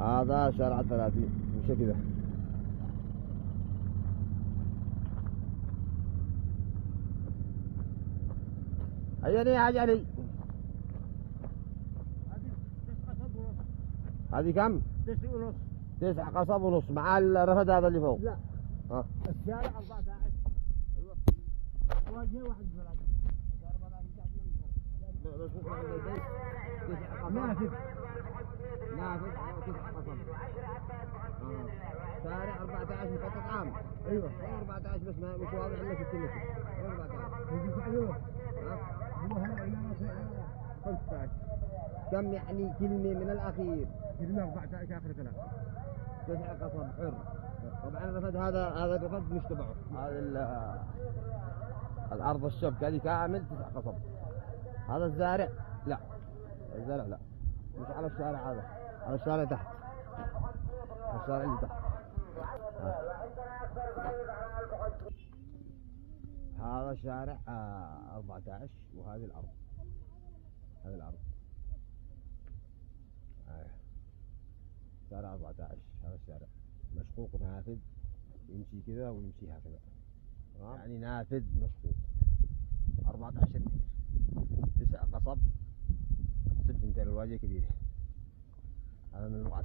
هذا شارع 30 مش كذا. عيني يا حاج علي. هذه كم؟ 9.5. 9 قصب ونص مع الرفد هذا اللي فوق. لا الشارع 14. ايوه واجهه واحد بلاد. بس ممكن عند البيت 9 قصب. نافذ 9 قصب. شارع 14 مخطط عام. ايوه 14 بس ما مش واضح الا 6 متر. 14. ايوه ها؟ هو هنا الى 15. كم يعني كلمة من الأخير؟ كلمة 14 اخر كلام. 9 قصب حر. طبعا الرفد هذا الرفد مش تبعه. هذا الأرض الشبكة هذه كامل 9 قصب. هذا الزارع لا. الزارع لا. مش على الشارع هذا. على الشارع تحت. الشارع اللي تحت. هذا شارع 14 وهذه الأرض. هذه الأرض. شارع 14 هذا الشارع مشقوق نافذ يمشي كذا ويمشي هكذا. يعني نافذ مشقوق 14 متر 9 قصب. سجن الواجهة كبيرة. هذا من المقعد.